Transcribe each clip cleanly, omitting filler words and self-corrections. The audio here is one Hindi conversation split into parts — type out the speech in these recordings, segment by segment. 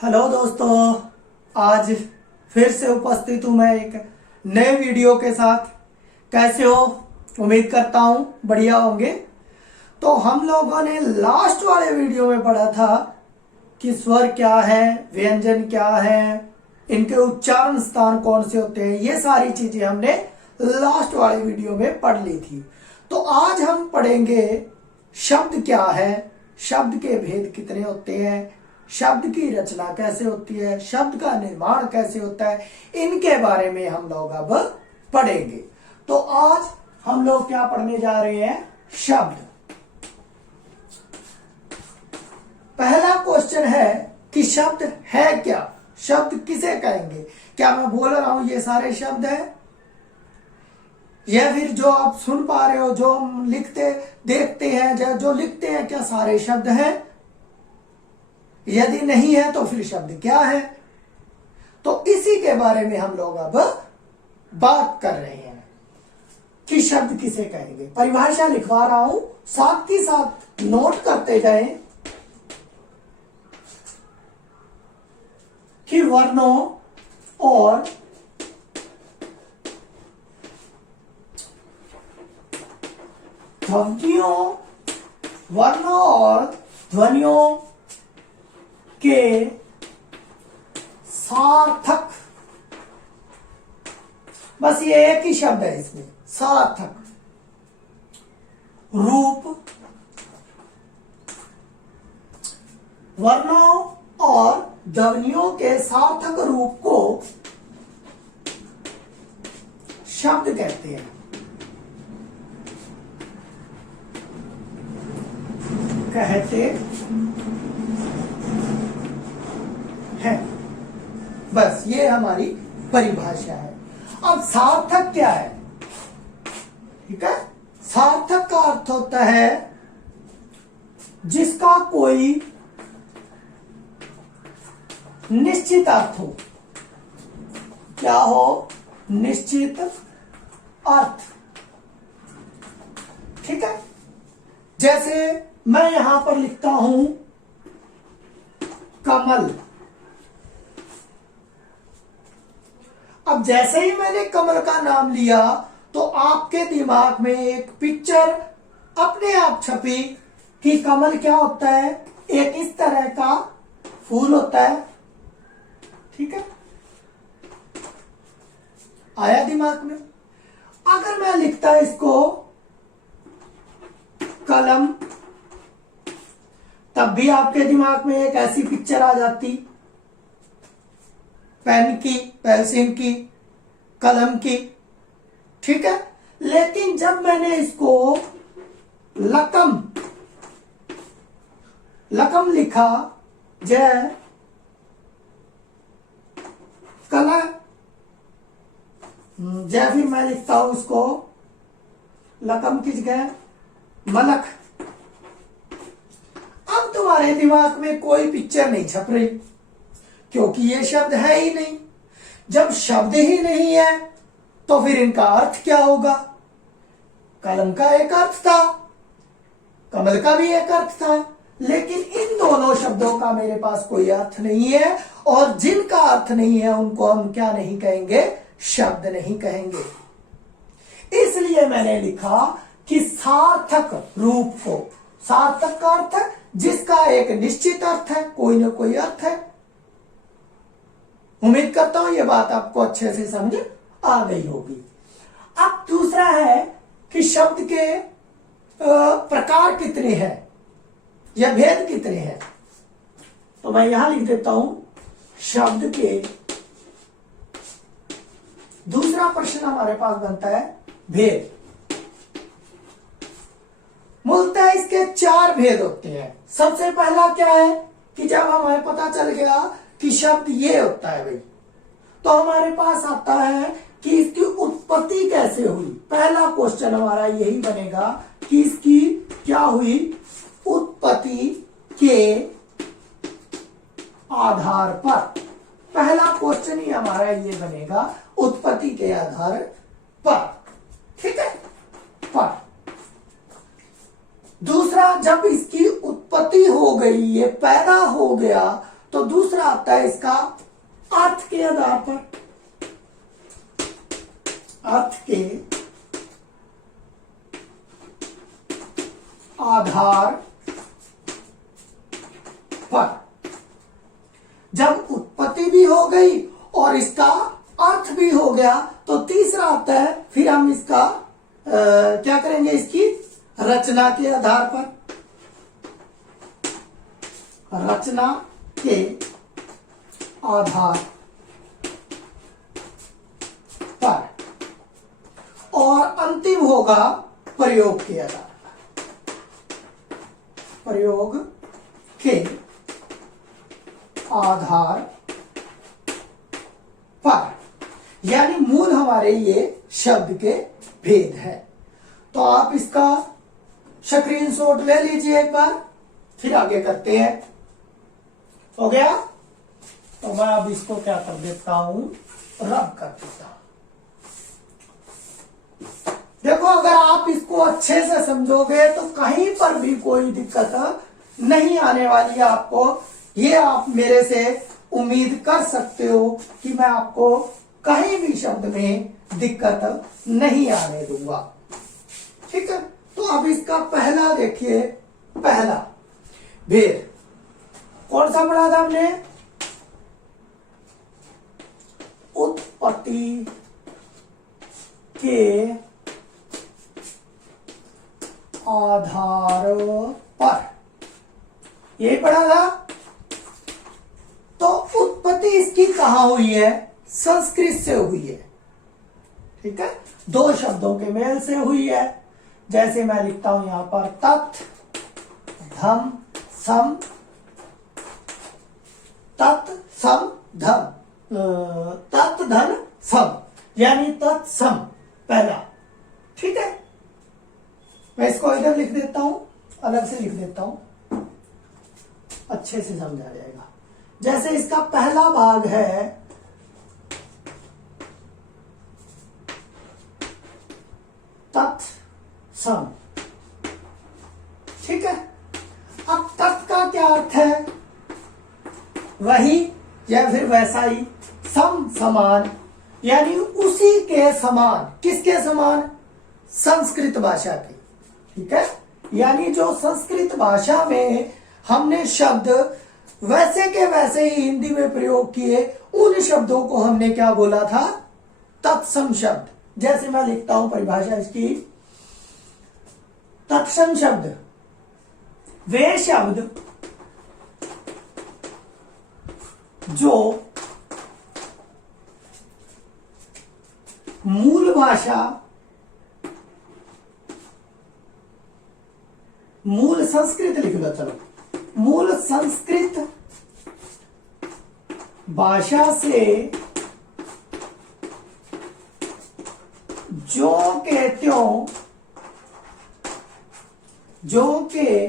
हेलो दोस्तों, आज फिर से उपस्थित हूं मैं एक नए वीडियो के साथ। कैसे हो? उम्मीद करता हूं बढ़िया होंगे। तो हम लोगों ने लास्ट वाले वीडियो में पढ़ा था कि स्वर क्या है, व्यंजन क्या है, इनके उच्चारण स्थान कौन से होते हैं। ये सारी चीजें हमने लास्ट वाले वीडियो में पढ़ ली थी। तो आज हम पढ़ेंगे शब्द क्या है, शब्द के भेद कितने होते हैं, शब्द की रचना कैसे होती है, शब्द का निर्माण कैसे होता है, इनके बारे में हम लोग अब पढ़ेंगे। तो आज हम लोग क्या पढ़ने जा रहे हैं? शब्द। पहला क्वेश्चन है कि शब्द है क्या, शब्द किसे कहेंगे। क्या मैं बोल रहा हूं ये सारे शब्द हैं, या फिर जो आप सुन पा रहे हो, जो हम लिखते देखते हैं, जो लिखते हैं, क्या सारे शब्द हैं? यदि नहीं है तो फिर शब्द क्या है? तो इसी के बारे में हम लोग अब बात कर रहे हैं कि शब्द किसे कहेंगे। परिभाषा लिखवा रहा हूं, साथ ही साथ नोट करते जाएं कि वर्णों और ध्वनियों, वर्णों और ध्वनियों के सार्थक, बस ये एक ही शब्द है इसमें, सार्थक रूप, वर्णों और ध्वनियों के सार्थक रूप को शब्द कहते हैं। कहते हैं। बस ये हमारी परिभाषा है। अब सार्थक क्या है? ठीक है, सार्थक का अर्थ होता है जिसका कोई निश्चित अर्थ हो। क्या हो? निश्चित अर्थ। ठीक है, जैसे मैं यहां पर लिखता हूं कमल। अब जैसे ही मैंने कमल का नाम लिया तो आपके दिमाग में एक पिक्चर अपने आप छपी कि कमल क्या होता है, एक इस तरह का फूल होता है। ठीक है, आया दिमाग में। अगर मैं लिखता इसको कलम, तब भी आपके दिमाग में एक ऐसी पिक्चर आ जाती, पेन की, पेंसिल की, कलम की। ठीक है, लेकिन जब मैंने इसको लकम, लकम लिखा, जय कला, जय, फिर मैं लिखता हूं उसको लकम की जगह मलक। अब तुम्हारे दिमाग में कोई पिक्चर नहीं छप रही, क्योंकि ये शब्द है ही नहीं। जब शब्द ही नहीं है तो फिर इनका अर्थ क्या होगा? कलम का एक अर्थ था, कमल का भी एक अर्थ था, लेकिन इन दोनों शब्दों का मेरे पास कोई अर्थ नहीं है, और जिनका अर्थ नहीं है उनको हम क्या नहीं कहेंगे? शब्द नहीं कहेंगे। इसलिए मैंने लिखा कि सार्थक रूप हो। सार्थक का अर्थ जिसका एक निश्चित अर्थ है, कोई ना कोई अर्थ है। उम्मीद करता हूं ये बात आपको अच्छे से समझ आ गई होगी। अब दूसरा है कि शब्द के प्रकार कितने हैं या भेद कितने हैं। तो मैं यहां लिख देता हूं शब्द के। दूसरा प्रश्न हमारे पास बनता है भेद। मूलतः इसके 4 भेद होते हैं। सबसे पहला क्या है कि जब हमें पता चल गया कि शब्द ये होता है भाई, तो हमारे पास आता है कि इसकी उत्पत्ति कैसे हुई। पहला क्वेश्चन हमारा यही बनेगा कि इसकी क्या हुई, उत्पत्ति के आधार पर। पहला क्वेश्चन ही हमारा ये बनेगा, उत्पत्ति के आधार पर। ठीक है, पर। दूसरा, जब इसकी उत्पत्ति हो गई, ये पैदा हो गया, तो दूसरा आता है इसका अर्थ के आधार पर, अर्थ के आधार पर। जब उत्पत्ति भी हो गई और इसका अर्थ भी हो गया तो तीसरा आता है, फिर हम इसका क्या करेंगे, इसकी रचना के आधार पर, रचना के आधार पर, और अंतिम होगा प्रयोग के आधार पर, प्रयोग के आधार पर। यानी मूल हमारे ये शब्द के भेद है। तो आप इसका स्क्रीनशॉट ले लीजिए एक बार, फिर आगे करते हैं। हो गया? तो मैं अब इसको क्या कर देता हूं, रब कर देता हूं। देखो, अगर आप इसको अच्छे से समझोगे तो कहीं पर भी कोई दिक्कत नहीं आने वाली है आपको। ये आप मेरे से उम्मीद कर सकते हो कि मैं आपको कहीं भी शब्द में दिक्कत नहीं आने दूंगा। ठीक है? तो अब इसका पहला देखिए, पहला भेद कौन सा पढ़ा था हमने? उत्पत्ति के आधार पर, यही पढ़ा था। तो उत्पत्ति इसकी कहां हुई है? संस्कृत से हुई है। ठीक है? दो शब्दों के मेल से हुई है। जैसे मैं लिखता हूं यहां पर तत् धम सम, तत् सम धम, तत् धन सम, यानी तत्सम पहला। ठीक है? मैं इसको इधर लिख देता हूं, अलग से लिख देता हूं, अच्छे से समझा जाएगा। जैसे इसका पहला भाग है तत्सम। ठीक है? अब तत् का क्या अर्थ है? वही या फिर वैसा ही, सम समान, यानी उसी के समान। किसके समान? संस्कृत भाषा के। ठीक है? यानी जो संस्कृत भाषा में हमने शब्द वैसे के वैसे ही हिंदी में प्रयोग किए, उन शब्दों को हमने क्या बोला था? तत्सम शब्द। जैसे मैं लिखता हूं परिभाषा इसकी, तत्सम शब्द वे शब्द जो मूल भाषा, मूल संस्कृत लिख लो, चलो, मूल संस्कृत भाषा से जो के त्यों, जो के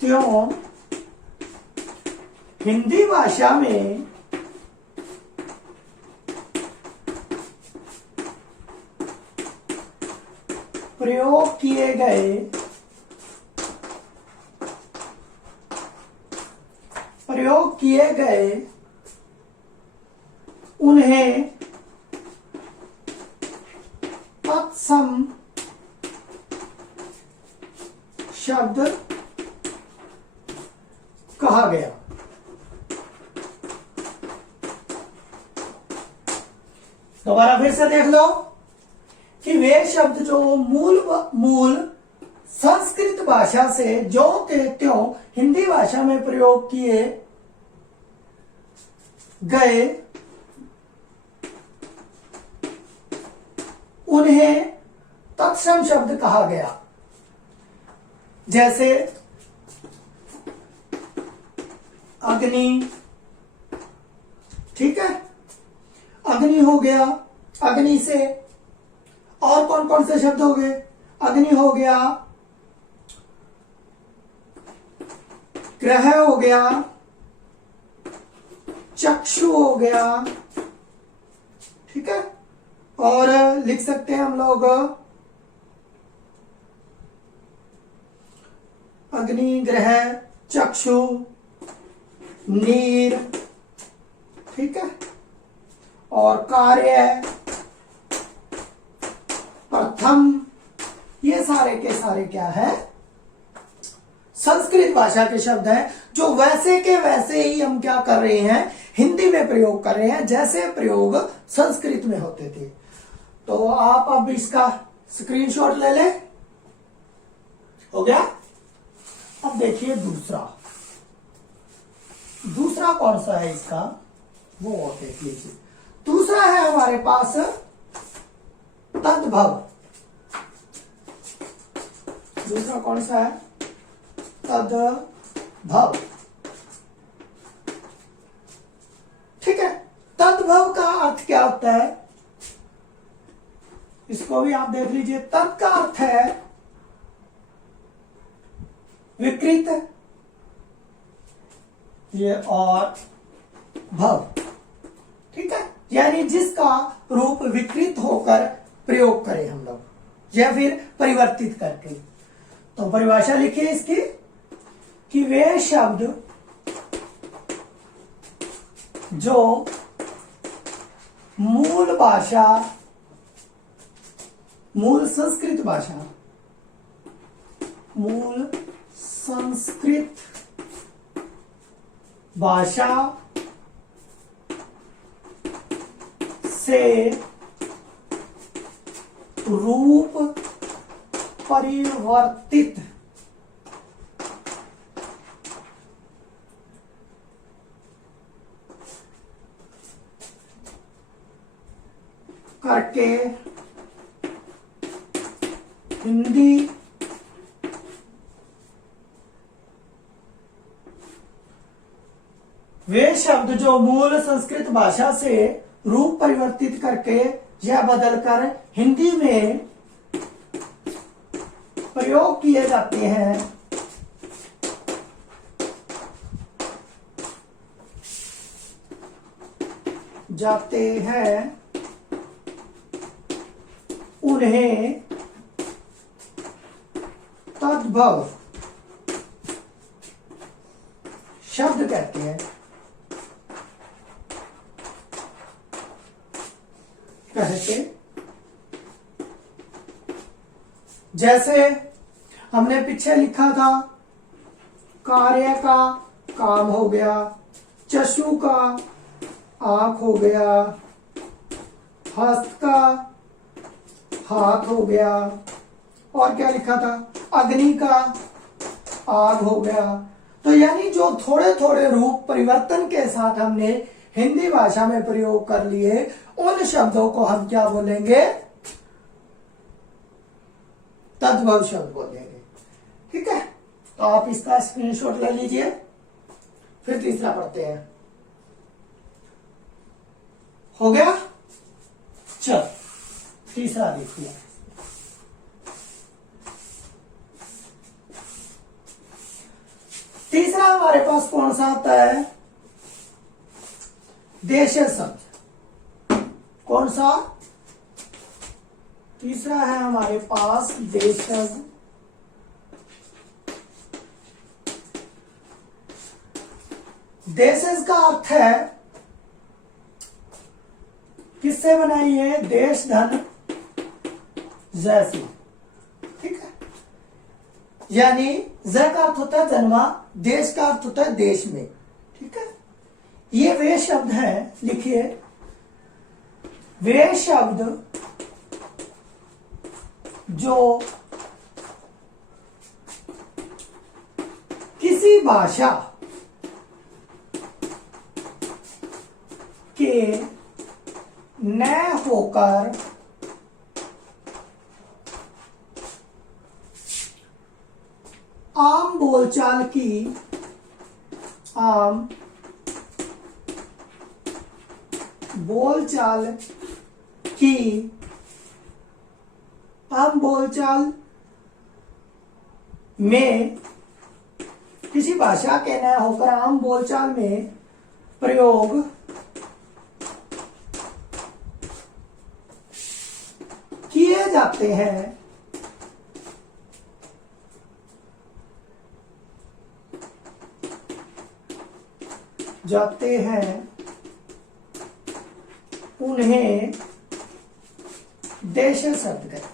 त्यों हिंदी भाषा में प्रयोग किए गए, प्रयोग किए गए उन्हें तत्सम शब्द कहा गया। दोबारा फिर से देख लो कि वे शब्द जो मूल संस्कृत भाषा से जो के त्यों हिंदी भाषा में प्रयोग किए गए उन्हें तत्सम शब्द कहा गया। जैसे अग्नि, ठीक है, अग्नि हो गया। अग्नि से और कौन कौन से शब्द हो गए? अग्नि हो गया, ग्रह हो गया, चक्षु हो गया। ठीक है? और लिख सकते हैं हम लोग अग्नि, ग्रह, चक्षु, नीर, ठीक है, और कार्य, प्रथम, ये सारे के सारे क्या है, संस्कृत भाषा के शब्द हैं, जो वैसे के वैसे ही हम क्या कर रहे हैं, हिंदी में प्रयोग कर रहे हैं जैसे प्रयोग संस्कृत में होते थे। तो आप अब इसका स्क्रीनशॉट ले लें। हो गया। अब देखिए दूसरा कौन सा है इसका, वो देख लीजिए। दूसरा है हमारे पास तद्भव। दूसरा कौन सा है, तद्भव, ठीक है। तद्भव का अर्थ क्या होता है, इसको भी आप देख लीजिए। तत् का अर्थ है विकृत, ये, और भव, ठीक है, यानी जिसका रूप विकृत होकर प्रयोग करें हम लोग, या फिर परिवर्तित करके। तो परिभाषा लिखिए इसकी कि वे शब्द जो मूल संस्कृत भाषा से रूप परिवर्तित करके हिंदी वे शब्द जो मूल संस्कृत भाषा से रूप परिवर्तित करके या बदलकर हिंदी में प्रयोग किए जाते हैं उन्हें तद्भव शब्द कहते हैं। कैसे? जैसे हमने पीछे लिखा था, कार्य का काम हो गया, चक्षु का आंख हो गया, हस्त का हाथ हो गया, और क्या लिखा था, अग्नि का आग हो गया। तो यानी जो थोड़े थोड़े रूप परिवर्तन के साथ हमने हिंदी भाषा में प्रयोग कर लिए, उन शब्दों को हम क्या बोलेंगे, तद्भव शब्द बोलेंगे। ठीक है, तो आप इसका स्क्रीनशॉट ले लीजिए। फिर तीसरा पढ़ते हैं। हो गया, चल तीसरा देखिए। तीसरा हमारे पास कौन सा आता है, देशज शब्द। कौन सा? तीसरा है हमारे पास देशज। देशज का अर्थ है, किससे बनाई है, देश धन जैसी। ठीक है, यानी ज का अर्थ होता है जन्मा, देश का अर्थ होता है देश में। ठीक है, ये वे शब्द हैं, लिखिए, वे शब्द जो किसी भाषा के न होकर आम बोलचाल में किसी भाषा के न होकर आम बोलचाल में प्रयोग किए जाते हैं, जाते हैं उन्हें देशी शब्द कहते हैं।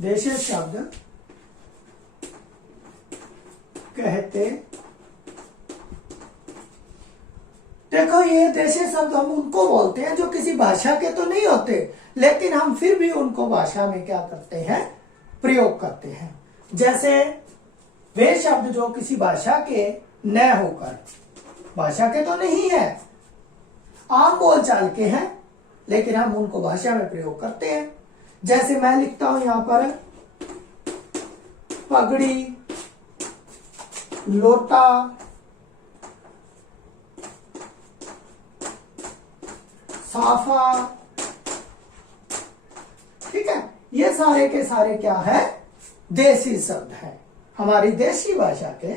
देशी शब्द कहते। देखो, ये देशी शब्द हम उनको बोलते हैं जो किसी भाषा के तो नहीं होते, लेकिन हम फिर भी उनको भाषा में क्या करते हैं, प्रयोग करते हैं। जैसे वे शब्द जो किसी भाषा के न होकर, भाषा के तो नहीं है, आम बोलचाल के हैं, लेकिन हम उनको भाषा में प्रयोग करते हैं। जैसे मैं लिखता हूं यहां पर पगड़ी, लोटा, साफा, ठीक है, ये सारे के सारे क्या है, देसी शब्द है, हमारी देशी भाषा के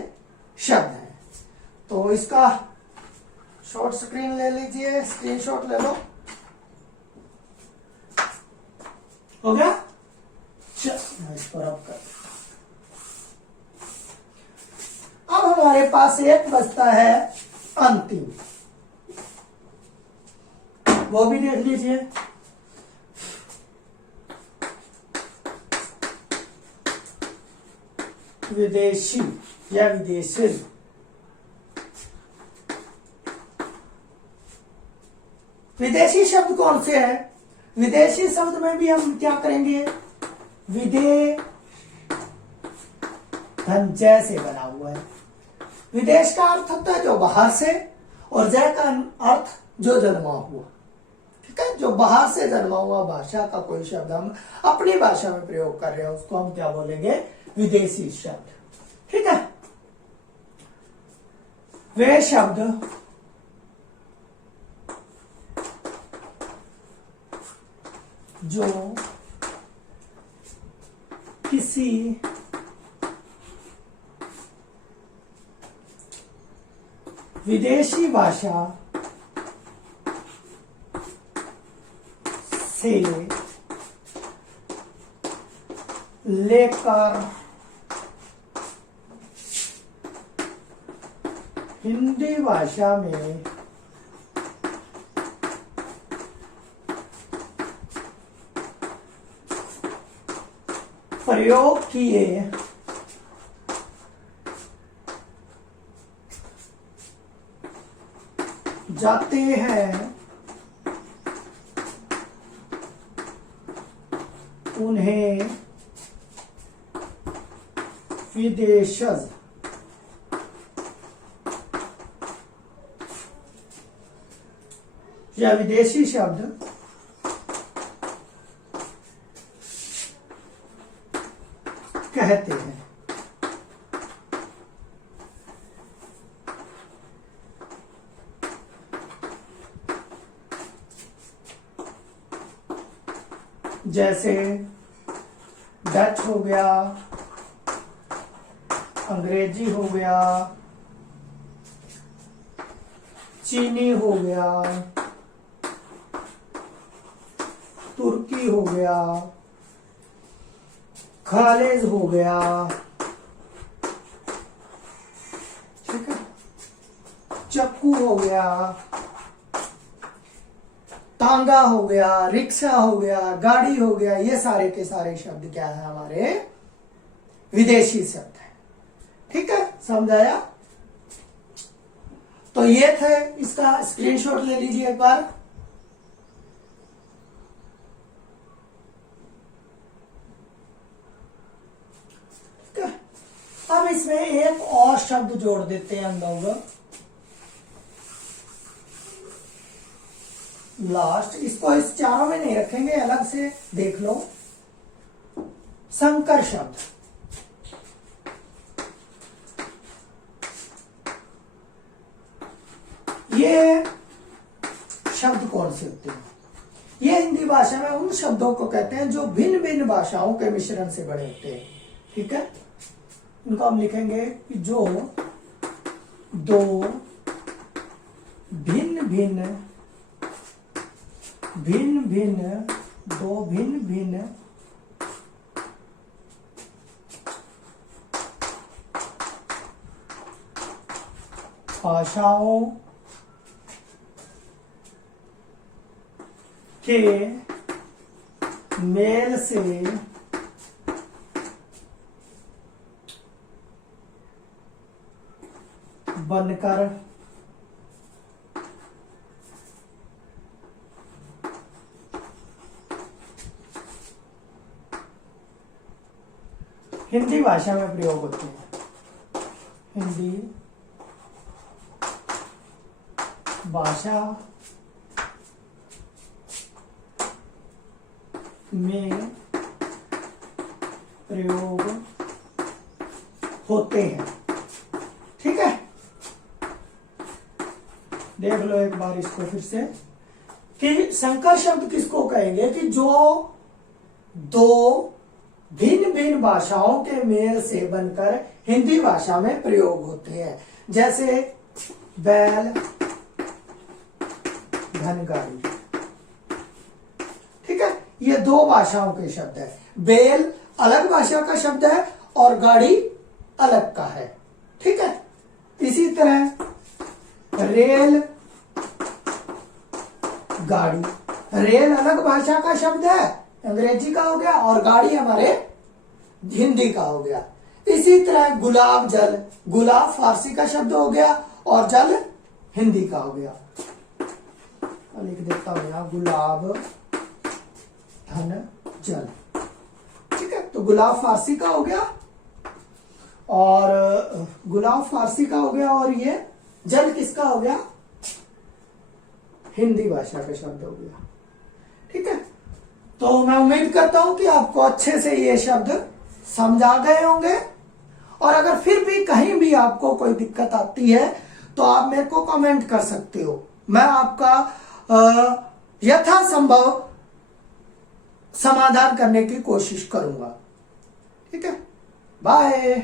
शब्द हैं। तो इसका शॉर्ट स्क्रीन ले लीजिए, स्क्रीनशॉट ले लो। हो गया? चल इस पर अब कर। अब हमारे पास एक बचता है अंतिम, वो भी देख लीजिए। विदेशी या विदेशी। विदेशी शब्द कौन से हैं? विदेशी शब्द में भी हम क्या करेंगे, विदेश धन जय से बना हुआ है। विदेश का अर्थ होता है जो बाहर से, और जय का अर्थ जो जन्मा हुआ, ठीक है, जो बाहर से जन्मा हुआ भाषा का कोई शब्द हम अपनी भाषा में प्रयोग कर रहे हैं, उसको हम क्या बोलेंगे, विदेशी शब्द, ठीक है। वे शब्द जो किसी विदेशी भाषा से लेकर हिंदी भाषा में प्रयोग किए जाते हैं उन्हें विदेशज या विदेशी शब्द कहते हैं। जैसे डच हो गया, अंग्रेजी हो गया, चीनी हो गया, तुर्की हो गया, खालिज हो गया, ठीक है, चक्कू हो गया, तांगा हो गया, रिक्शा हो गया, गाड़ी हो गया, ये सारे के सारे शब्द क्या है, हमारे विदेशी शब्द है, ठीक है, समझाया। तो ये थे, इसका स्क्रीनशॉट ले लीजिए एक बार। अब इसमें एक और शब्द जोड़ देते हैं हम लोग, लास्ट। इसको इस चारों में नहीं रखेंगे, अलग से देख लो। संकर शब्द, ये शब्द कौन से होते हैं? ये हिंदी भाषा में उन शब्दों को कहते हैं जो भिन्न भिन्न भाषाओं के मिश्रण से बने होते हैं, ठीक है। इनको हम लिखेंगे कि जो दो भिन्न भिन्न भाषाओं के मेल से बनकर हिंदी भाषा में प्रयोग होते हैं। हिंदी भाषा में प्रयोग होते हैं। ठीक है, देख लो एक बार इसको फिर से कि संकर शब्द किसको कहेंगे कि जो दो भिन्न भिन्न भाषाओं के मेल से बनकर हिंदी भाषा में प्रयोग होते हैं। जैसे बैल, घनगाड़ी। ठीक है, ये दो भाषाओं के शब्द है। बैल अलग भाषा का शब्द है और गाड़ी अलग का है। ठीक है, इसी तरह रेल गाड़ी, रेल अलग भाषा का शब्द है, अंग्रेजी का हो गया, और गाड़ी हमारे हिंदी का हो गया। इसी तरह गुलाब जल, गुलाब फारसी का शब्द हो गया और जल हिंदी का हो गया। लिख देता हूं यहां गुलाब धन जल। ठीक है, तो गुलाब फारसी का हो गया और गुलाब फारसी का हो गया, और ये जल किसका हो गया? हिंदी भाषा का शब्द हो गया। ठीक है, तो मैं उम्मीद करता हूं कि आपको अच्छे से ये शब्द समझ आ गए होंगे, और अगर फिर भी कहीं भी आपको कोई दिक्कत आती है तो आप मेरे को कमेंट कर सकते हो। मैं आपका यथासंभव समाधान करने की कोशिश करूंगा। ठीक है, बाय।